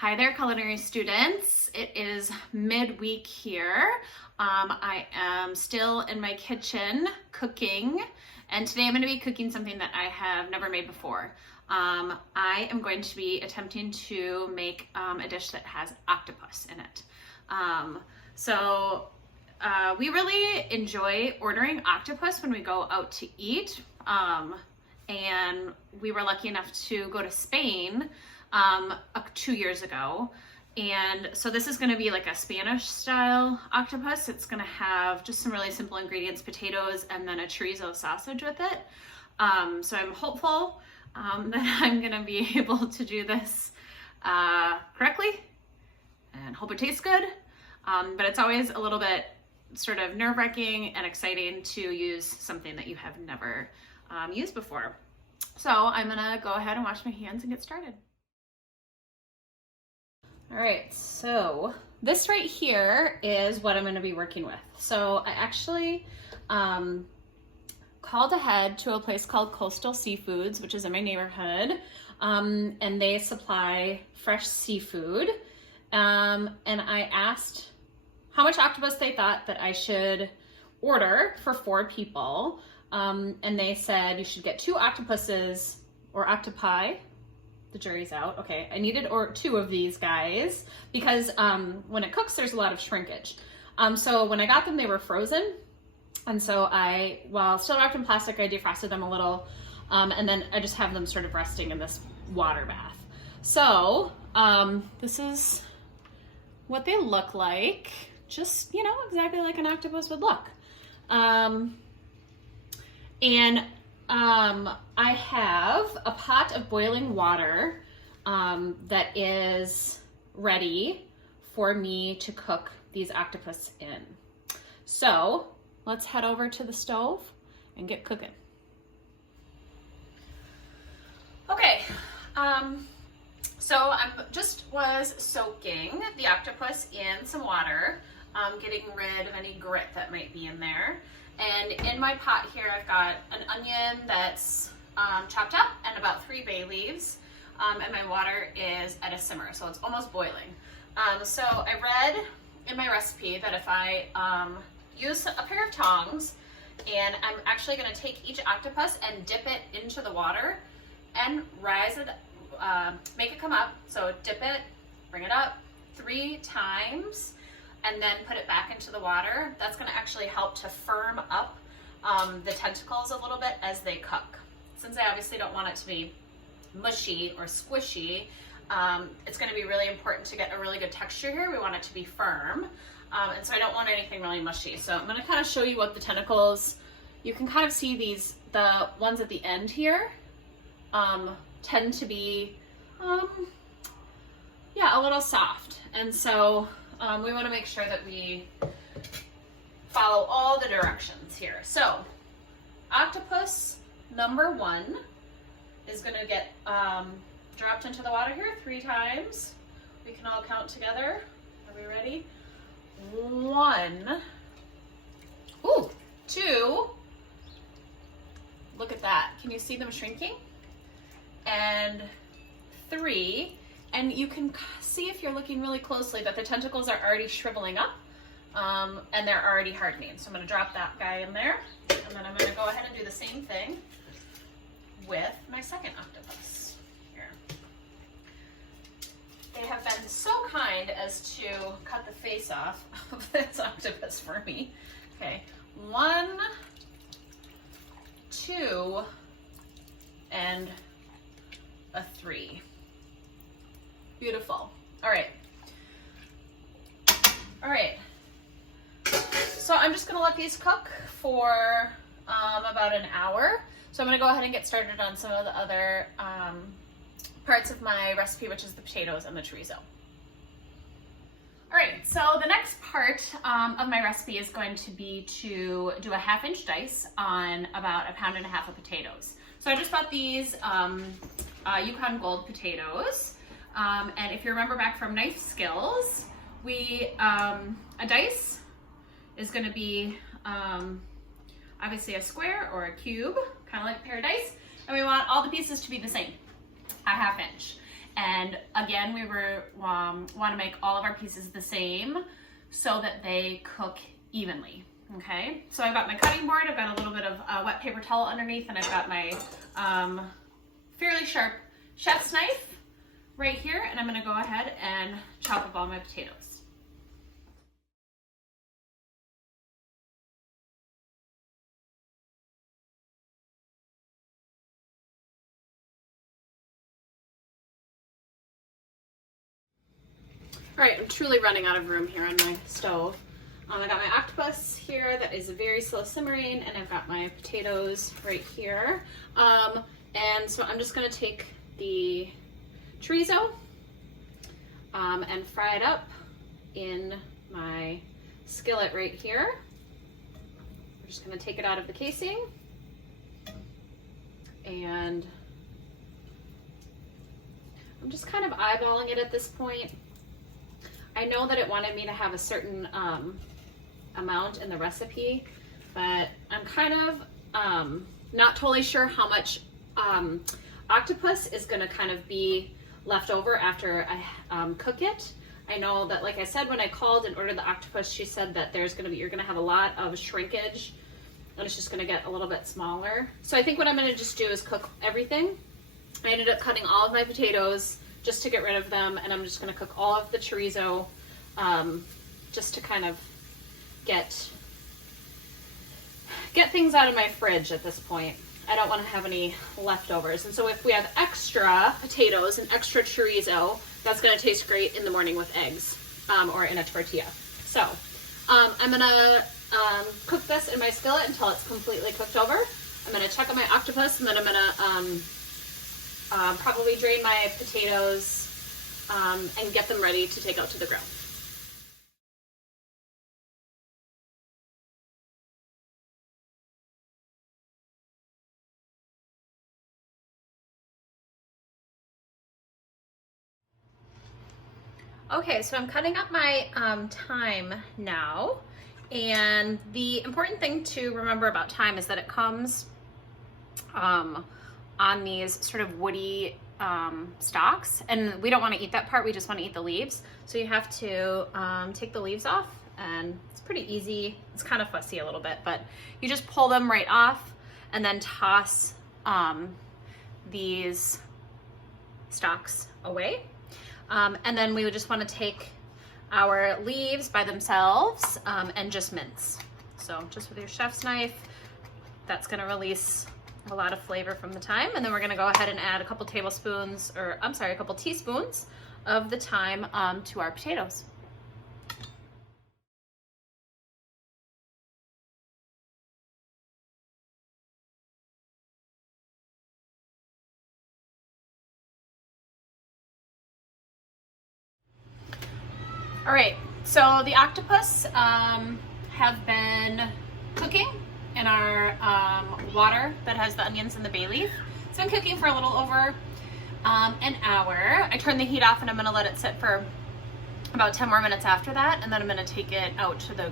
Hi there, culinary students. It is midweek here. I am still in my kitchen cooking, and today I'm going to be cooking something that I have never made before. I am going to be attempting to make a dish that has octopus in it. We really enjoy ordering octopus when we go out to eat, and we were lucky enough to go to Spain 2 years ago. And so this is going to be like a Spanish style octopus. It's going to have just some really simple ingredients, potatoes, and then a chorizo sausage with it. So I'm hopeful that I'm going to be able to do this correctly and hope it tastes good. But it's always a little bit sort of nerve-wracking and exciting to use something that you have never used before. So I'm going to go ahead and wash my hands and get started. All right, so this right here is what I'm going to be working with. So I actually called ahead to a place called Coastal Seafoods, which is in my neighborhood, and they supply fresh seafood. And I asked how much octopus they thought that I should order for 4 people. And they said you should get 2 octopuses or octopi. The jury's out. Okay, I needed 2 of these guys because when it cooks, there's a lot of shrinkage. So when I got them, they were frozen. And so while still wrapped in plastic, I defrosted them a little. And then I just have them sort of resting in this water bath. So this is what they look like. Just, exactly like an octopus would look. I have a pot of boiling water that is ready for me to cook these octopus in. So let's head over to the stove and get cooking. Okay, so I just was soaking the octopus in some water, getting rid of any grit that might be in there. And in my pot here, I've got an onion that's chopped up and about 3 bay leaves. And my water is at a simmer, so it's almost boiling. So I read in my recipe that if I use a pair of tongs, and I'm actually going to take each octopus and dip it into the water and rise it, make it come up. So dip it, bring it up 3 times, and then put it back into the water. That's going to actually help to firm up the tentacles a little bit as they cook. Since I obviously don't want it to be mushy or squishy, it's going to be really important to get a really good texture here. We want it to be firm, and so I don't want anything really mushy. So I'm going to kind of show you what the tentacles, you can kind of see the ones at the end here tend to be, a little soft. And so we want to make sure that we follow all the directions here. So octopus number 1 is going to get dropped into the water here 3 times. We can all count together. Are we ready? 1, 2, look at that. Can you see them shrinking? And 3, and you can see if you're looking really closely that the tentacles are already shriveling up and they're already hardening. So I'm going to drop that guy in there, and then I'm going to go ahead and do the same thing with my second octopus here. They have been so kind as to cut the face off of this octopus for me. Okay, 1, 2, and a 3. Beautiful. All right. So I'm just gonna let these cook for about an hour. So I'm gonna go ahead and get started on some of the other parts of my recipe, which is the potatoes and the chorizo. All right, so the next part of my recipe is going to be to do a 1/2-inch dice on about 1.5 pounds of potatoes. So I just bought these Yukon Gold potatoes. And if you remember back from Knife Skills, a dice is going to be obviously a square or a cube, kind of like a pair of dice, and we want all the pieces to be the same, a 1/2 inch. And again, we want to make all of our pieces the same so that they cook evenly. Okay, so I've got my cutting board, I've got a little bit of wet paper towel underneath, and I've got my fairly sharp chef's knife right here, and I'm gonna go ahead and chop up all my potatoes. All right, I'm truly running out of room here on my stove. I got my octopus here that is very slow simmering, and I've got my potatoes right here. And so I'm just gonna take the chorizo and fry it up in my skillet right here. We're just gonna take it out of the casing, and I'm just kind of eyeballing it at this point. I know that it wanted me to have a certain amount in the recipe, but I'm kind of not totally sure how much octopus is gonna kind of be left over after I cook it. I know that, like I said, when I called and ordered the octopus, she said that you're gonna have a lot of shrinkage and it's just gonna get a little bit smaller. So I think what I'm gonna just do is cook everything. I ended up cutting all of my potatoes just to get rid of them, and I'm just gonna cook all of the chorizo just to kind of get things out of my fridge at this point. I don't want to have any leftovers. And so if we have extra potatoes and extra chorizo, that's going to taste great in the morning with eggs or in a tortilla. So I'm going to cook this in my skillet until it's completely cooked over. I'm going to check on my octopus, and then I'm going to probably drain my potatoes and get them ready to take out to the grill. Okay, so I'm cutting up my thyme now, and the important thing to remember about thyme is that it comes on these sort of woody stalks, and we don't want to eat that part, we just want to eat the leaves. So you have to take the leaves off, and it's pretty easy. It's kind of fussy a little bit, but you just pull them right off and then toss these stalks away. And then we would just want to take our leaves by themselves and just mince. So just with your chef's knife, that's going to release a lot of flavor from the thyme. And then we're going to go ahead and add a couple teaspoons of the thyme to our potatoes. All right, so the octopus have been cooking in our water that has the onions and the bay leaf. It's been cooking for a little over an hour. I turned the heat off, and I'm gonna let it sit for about 10 more minutes after that, and then I'm gonna take it out to the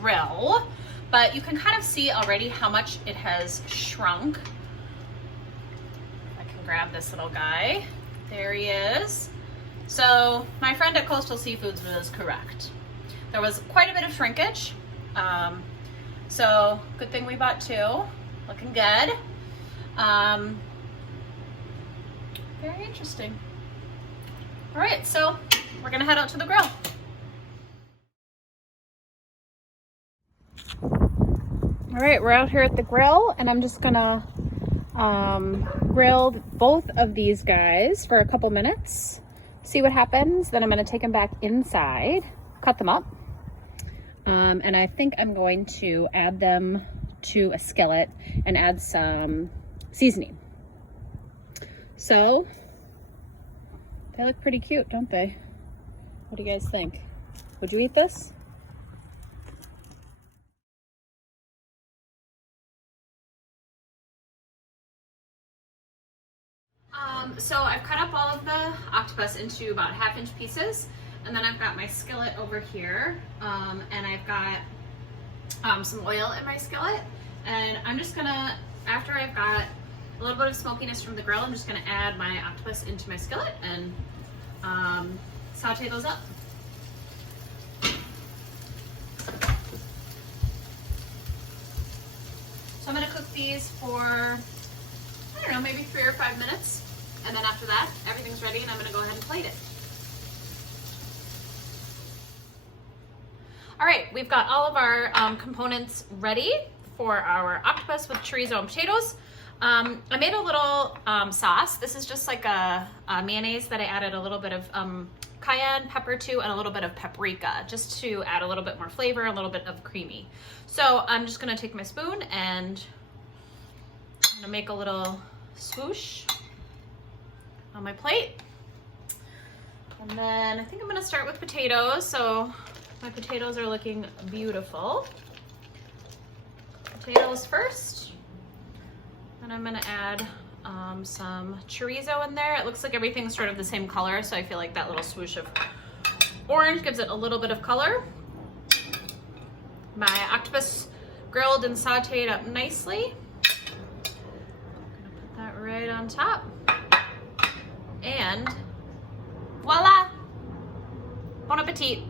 grill. But you can kind of see already how much it has shrunk. I can grab this little guy. There he is. So my friend at Coastal Seafoods was correct. There was quite a bit of shrinkage. So good thing we bought two. Looking good. Very interesting. All right, so we're gonna head out to the grill. All right, we're out here at the grill, and I'm just gonna grill both of these guys for a couple minutes. See what happens. Then I'm going to take them back inside, cut them up, and I think I'm going to add them to a skillet and add some seasoning. So they look pretty cute, don't they? What do you guys think? Would you eat this? So I've cut up all of the octopus into about 1/2-inch pieces, and then I've got my skillet over here, and I've got some oil in my skillet, and I'm just gonna, after I've got a little bit of smokiness from the grill. I'm just gonna add my octopus into my skillet and saute those up. So I'm gonna cook these for, I don't know, maybe 3 or 5 minutes. And then after that, everything's ready and I'm gonna go ahead and plate it. All right, we've got all of our components ready for our octopus with chorizo and potatoes. I made a little sauce. This is just like a mayonnaise that I added a little bit of cayenne pepper to and a little bit of paprika, just to add a little bit more flavor, a little bit of creamy. So I'm just gonna take my spoon and I'm gonna make a little swoosh on my plate. And then I think I'm gonna start with potatoes. So my potatoes are looking beautiful. Potatoes first. And I'm gonna add some chorizo in there. It looks like everything's sort of the same color, so I feel like that little swoosh of orange gives it a little bit of color. My octopus grilled and sauteed up nicely. I'm gonna put that right on top. And voila! Bon appetit!